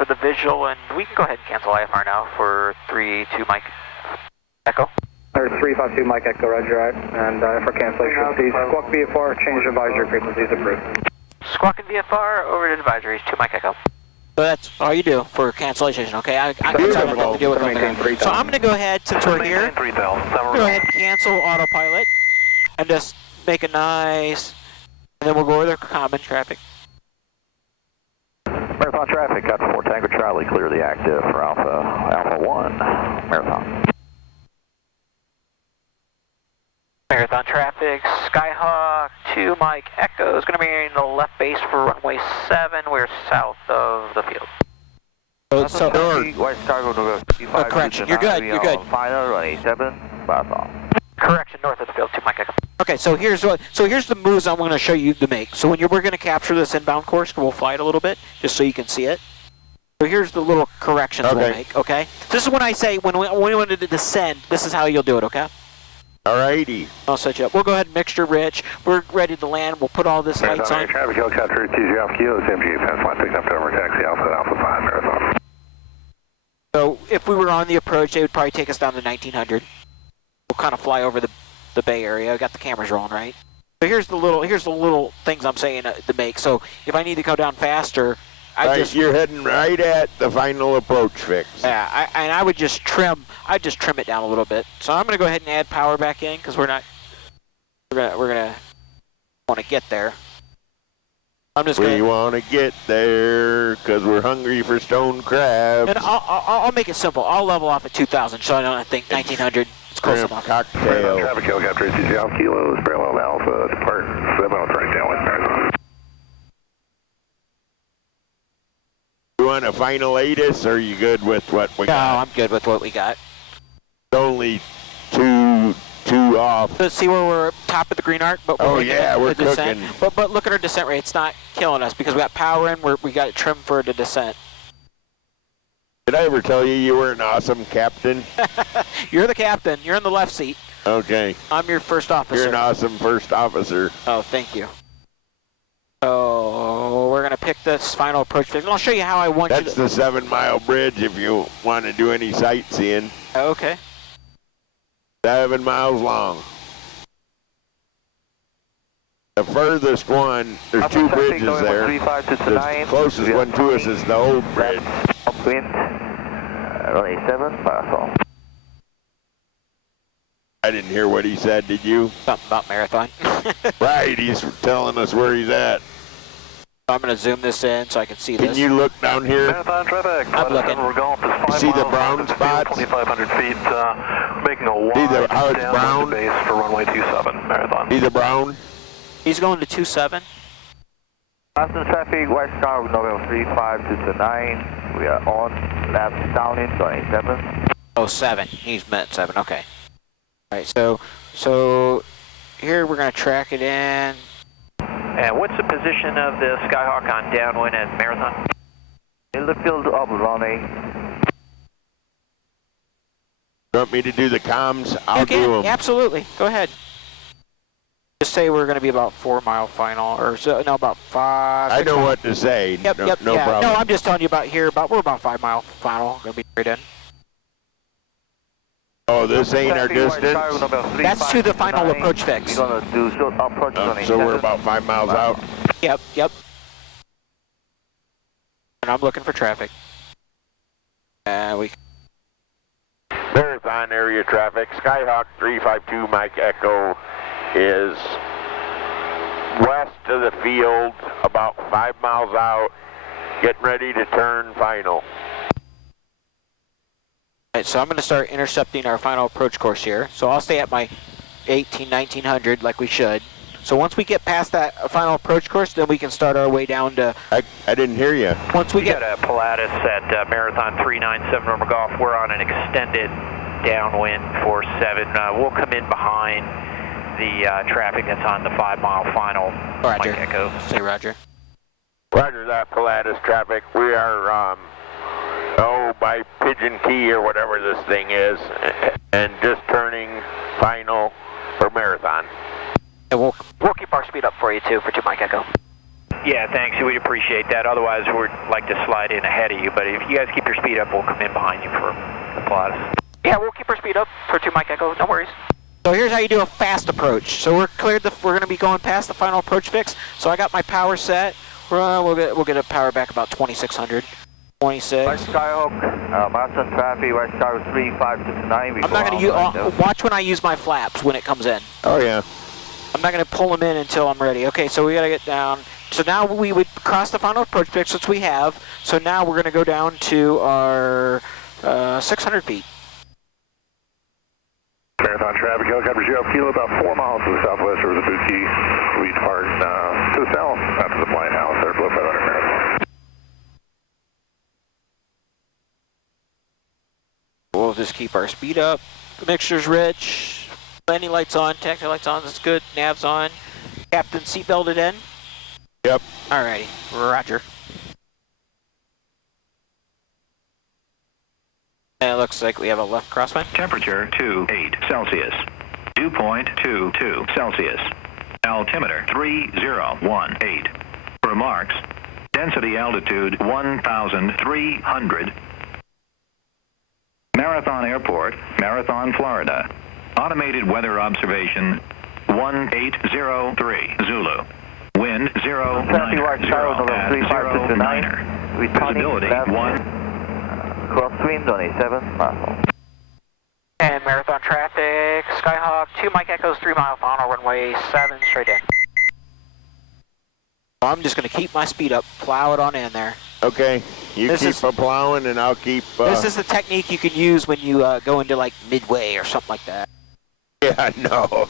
for the visual, and we can go ahead and cancel IFR now for 3-2 Mike Echo. There's 352 Mike Echo, roger, and for cancellation, please squawk VFR, change advisory frequencies approved. Squawk and VFR over to advisories, 2 Mike Echo. So that's all you do for cancellation, okay? I got to deal with that. So I'm going to go ahead, since we're here, go ahead and cancel autopilot, and just make a nice, and then we'll go over the common traffic. Marathon traffic, got 4 Tango Charlie, clear the active for Alpha 1, Marathon. Marathon traffic, Skyhawk 2 Mike Echo is going to be in the left base for runway 7. We're south of the field. So West Cargo, correction, you're good, you're good. Final, runway 7, Marathon. Correction, north of the field, 2 Mike Echo. Okay, so here's the moves I'm going to show you to make. So we're going to capture this inbound course, we'll fly it a little bit, just so you can see it. So here's the little corrections we'll make, okay? This is when I say, when we wanted to descend, this is how you'll do it, okay? Alrighty. I'll set you up. We'll go ahead and mixture rich. We're ready to land. We'll put all this lights on. Traffic, helicopter, TG Alpha Kilo, MG, fence line, picking up over taxi, Alpha 5, Marathon. So if we were on the approach, they would probably take us down to 1900. We'll kind of fly over the Bay Area. I got the cameras rolling, right? So here's the little things I'm saying to make. So if I need to go down faster, you're heading right at the final approach fix. Yeah, I would just trim. I'd just trim it down a little bit. So I'm going to go ahead and add power back in because we're gonna want to get there. I'm just. We want to get there because we're hungry for stone crabs. And I'll make it simple. I'll level off at 2000, so I don't think 1900 is close enough. Cocktail. Traffic, helicopter, TG Alpha Kilo, parallel to Alpha, depart 7 right downwind, Marathon. You want a final ATIS, or are you good with what we got? No, I'm good with what we got. Only two off. Let's see where we're top of the green arc, but we're descent. cooking. But look at our descent rate. It's not killing us because we got power in. We got it trimmed for the descent. Did I ever tell you were an awesome captain? You're the captain. You're in the left seat. Okay. I'm your first officer. You're an awesome first officer. Oh, thank you. So we're going to pick this final approach fix. And I'll show you how I want you to... That's the 7 Mile Bridge if you want to do any sightseeing. Okay. 7 miles long. The furthest one, there's 2 bridges there. The closest one to us is the old bridge. Upwind, runway 7, Marathon. I didn't hear what he said, did you? Something about Marathon. Right, he's telling us where he's at. I'm going to zoom this in so I can see this. Can you look down here? Marathon traffic. I'm looking. We're going for 5 See the miles, brown spots? 2,500 feet, making a wide how it's down brown? base for runway 27, Marathon. See the brown? He's going to 27. Boston traffic, West Car, November 35229. We are on left down in 27. Oh, 7. He's met 7. Okay. All right. So here we're going to track it in. And what's the position of the Skyhawk on downwind at Marathon? In the field of runway. You want me to do the comms? I'll do them. Absolutely. Go ahead. Just say we're going to be about 4 mile final, or so, no, about 5. I know what to say. Yep, no, yep, no yeah. problem. No, I'm just telling you about here. We're about 5 mile final. Going to be right in. Oh, this ain't our distance? That's to the final approach fix. We're going to do short approach runway So we're about 5 miles out? Yep, yep. And I'm looking for traffic. Marathon area traffic. Skyhawk 352 Mike Echo is west of the field, about 5 miles out, getting ready to turn final. Alright, so I'm going to start intercepting our final approach course here. So I'll stay at my 1900 like we should. So once we get past that final approach course, then we can start our way down to... I didn't hear you. Once we get... got a Pilatus at Marathon 397 Norma Golf. We're on an extended downwind for 7. We'll come in behind the traffic that's on the 5 mile final. Roger. Mike Echo. Say Roger. Roger that, Pilatus traffic. We are, by Pigeon Key or whatever this thing is, and just turning final for Marathon. And we'll keep our speed up for you too, for 2 Mike Echo. Yeah, thanks. We'd appreciate that. Otherwise, we'd like to slide in ahead of you. But if you guys keep your speed up, we'll come in behind you for the Pilatus. Yeah, we'll keep our speed up for 2 Mike Echo. No worries. So here's how you do a fast approach. So we're cleared. We're going to be going past the final approach fix. So I got my power set. We'll get a power back about 2600. 26. West Skyhawk, Boston traffic, West Skyhawk 35229. I'm not going to watch when I use my flaps when it comes in. Oh yeah. I'm not going to pull them in until I'm ready. Okay, so we got to get down. So now we would cross the final approach fix, which we have. So now we're going to go down to our 600 feet. Marathon traffic, helicopter 0 kilo, about 4 miles to the southwest of the Buki. We depart to the south, out to the flying house, there below 500 Marathon. We'll just keep our speed up. The mixture's rich. Landing lights on, taxi lights on, that's good. Nav's on. Captain seatbelted in. Yep. Alrighty, roger. And it looks like we have a left crosswind. Temperature 28 Celsius. Dew point 22 Celsius. Altimeter 3018. Remarks. Density altitude 1,300. Marathon Airport, Marathon, Florida. Automated weather observation 1803 Zulu. Wind 09 at 09er. Visibility 1. Crosswind on a 7 mile. And Marathon traffic, Skyhawk, 2 Mike Echoes, 3 mile final, runway 7, straight in. I'm just going to keep my speed up, plow it on in there. Okay. You keep plowing and I'll keep... This is the technique you can use when you go into like midway or something like that. Yeah, no.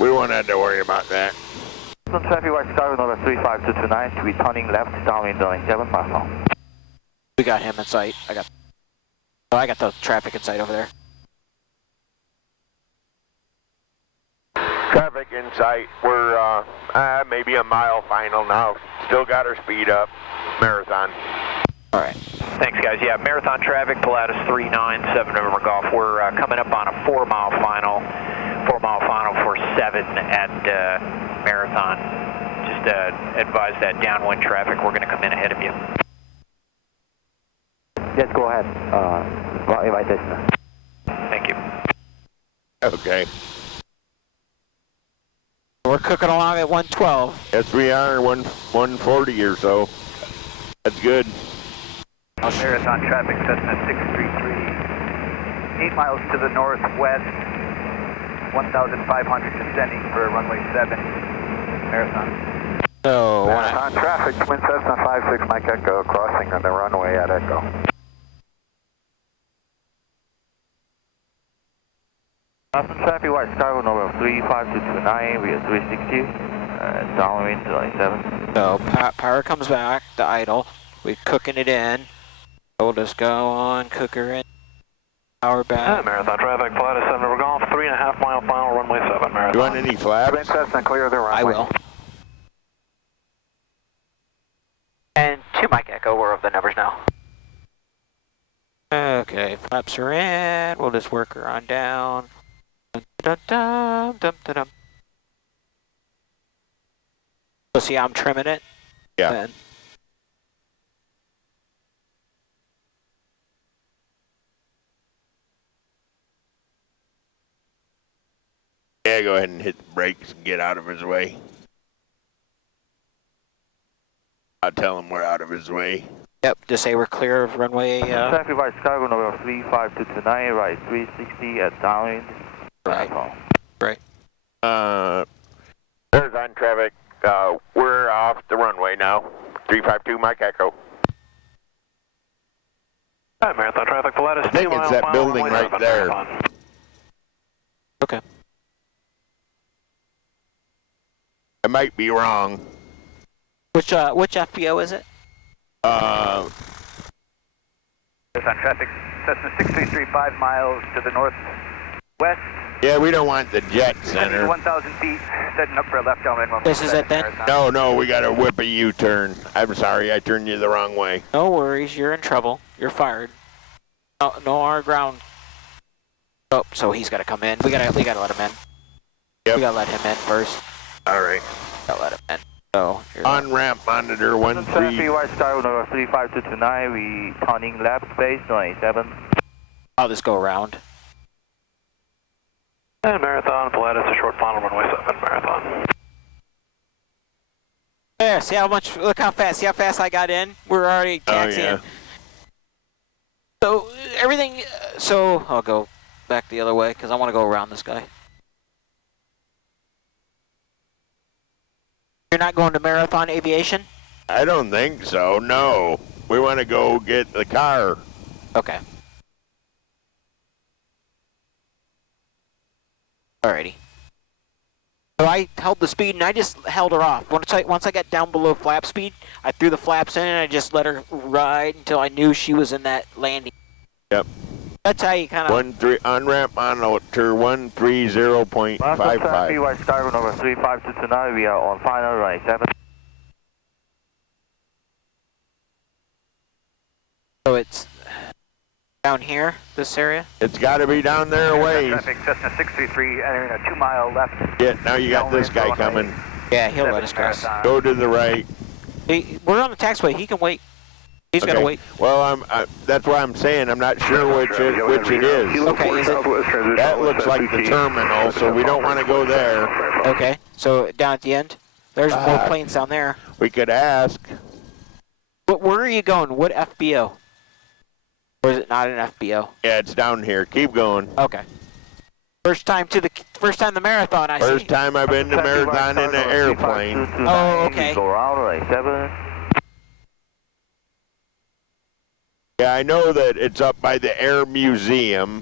We won't have to worry about that. Traffic, West Skyhawk, number 35229, returning left, downwind on a 7 mile. We got him in sight. I got the traffic in sight over there. Traffic in sight. We're maybe a mile final now. Still got our speed up. Marathon. All right. Thanks, guys. Yeah, Marathon traffic, Pilatus 397 November Golf. We're coming up on a 4 mile final. 4 mile final for 7 at Marathon. Just advise that downwind traffic. We're going to come in ahead of you. Yes, go ahead. Invite us. Thank you. Okay. We're cooking along at 112. Yes, we are. 140 or so. That's good. Marathon traffic, Cessna 633. 8 miles to the northwest. 1,500 descending for runway 7. Marathon. So, Marathon traffic, Twin Cessna 56 Mike Echo, crossing on the runway at Echo. Boston traffic, West Skyhawk, number 35229, we are 360, downwind 27. So power comes back, the idle. We're cooking it in. We'll just go on, cook her in. Power back. Marathon traffic, Pilatus 7 November Golf, 3.5 mile final, runway 7, Marathon. You want any flaps? Twin Cessna, clear the runway. I will. And 2 Mike Echo, we're of the numbers now. Okay, flaps are in. We'll just work her on down. Dun, dun, dun, dun, dun, dun. So see how I'm trimming it? Yeah. Then. Yeah, go ahead and hit the brakes and get out of his way. I'll tell him we're out of his way. Yep, just say we're clear of runway. Traffic, West Skyhawk, number 35229, right 360 at downwind. Right. Right. Marathon traffic. We're off the runway now. 352 Mike Echo. Hi, Marathon traffic, Pilatus. I think it's that building right there. Okay. I might be wrong. Which FBO is it? Marathon traffic, Cessna 6335 miles to the northwest. Yeah, we don't want the jet center. 1,000 feet, setting up for a left downwind. This is it then? No, we got to whip a U-turn. I'm sorry, I turned you the wrong way. No worries, you're in trouble. You're fired. No, our ground. Oh, so he's got to come in. We gotta let him in. Yep. We gotta let him in first. All right. Gotta let him in. So, On-ramp monitor 13. Traffic West Tower number 35229, we turning left base 97. I'll just go around. And Marathon, Pilatus, a short final, runway 7, Marathon. There, see how much, look how fast, see how fast I got in? We're already taxiing. yeah. So, everything, so I'll go back the other way because I want to go around this guy. You're not going to Marathon Aviation? I don't think so, no. We want to go get the car. Okay. Alrighty. So I held the speed and I just held her off. Once I got down below flap speed, I threw the flaps in and I just let her ride until I knew she was in that landing. Yep. That's how you kind of... On-ramp monitor 130.55. Traffic West Tower number 35229, we are on final runway 7. So it's down here, this area? It's got to be down there a ways. Traffic Cessna 633 entering a 2-mile left. Yeah, now you got this guy coming. Yeah, he'll let us cross. Go to the right. We're on the taxiway, he can wait. He's Okay. gonna wait. Well, that's why I'm saying I'm not sure which it is. Okay, is it? That looks like the terminal, so we don't want to go there. Okay, so down at the end? There's more planes down there. We could ask. But where are you going? What FBO? Or is it not an FBO? Yeah, it's down here. Keep going. Okay. First time the marathon, I see. First time I've been to Marathon in an airplane. Oh, okay. Go around runway 7. Yeah, I know that it's up by the Air Museum.